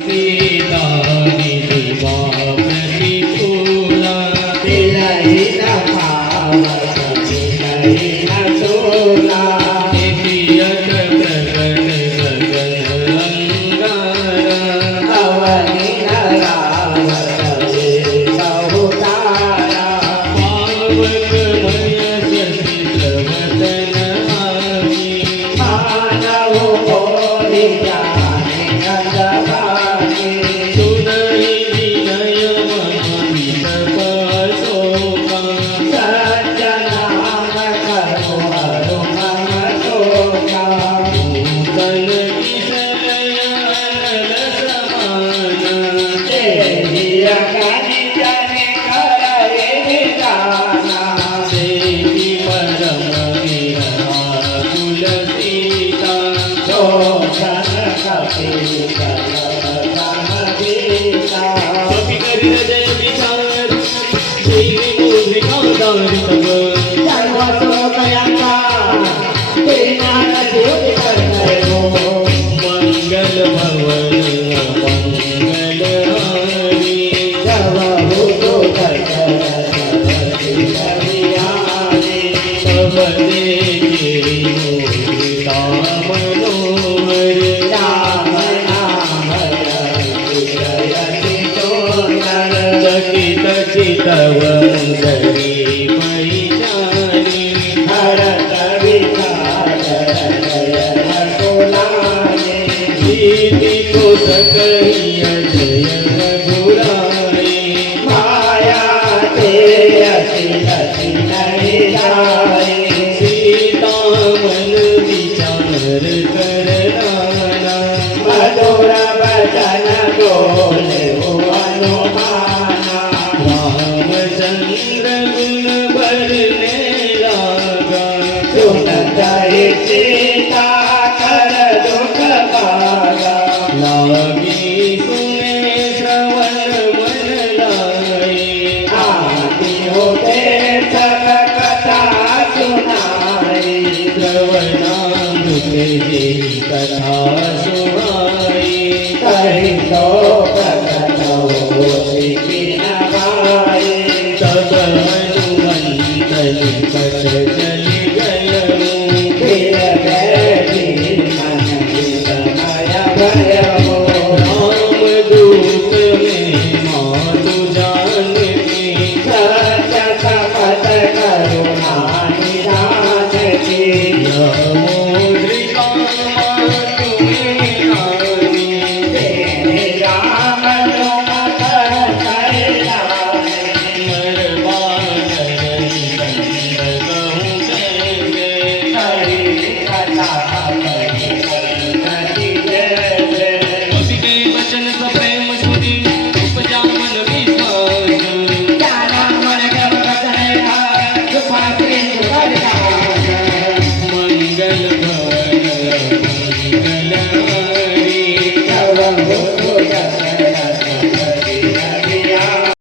सीता विधिवा प्रतिकूला तिलहीन पावक तिलहीन शूला नित्यत प्रकट गगन अंगारा अवनीन रावत बहुतारा पावक मय शशि प्रवतन आवी मानव बोधि जाने गंधवानी सुदय विनय महावितप शोका सज्जनाम करो हरु मम शोका नूतन किशलय अनल समान तेजिय कनि जनि करहि निदाना देवी परम विरहाकुल सीता शोषण कपि समगीता कपि करि हृदय विचार देवी मुद्रिका दारि तब सर्व शोकयंता दीनान ज्योति करयो मंगल भवन मंगल हारी सर्व भूतो दर्शन करियानि सब देखे मोहिता मनोहर राम नाम जयति तोरण चकित चितवंदरी परिचारी भरत विचार जय कुलानि प्रीति कुश कहिय जय रघुराई माया ते अति अति नहीं जाए सीता मन विचार कर नाना मधुर वचन बोले अनुमाना रामचंद्र गुण बरने लागा सुनत ही सीता कर दुख पागा लागी सुने श्रवण मन लाए आदि होते सब कथा सुनाई श्रवणामृत जी कथा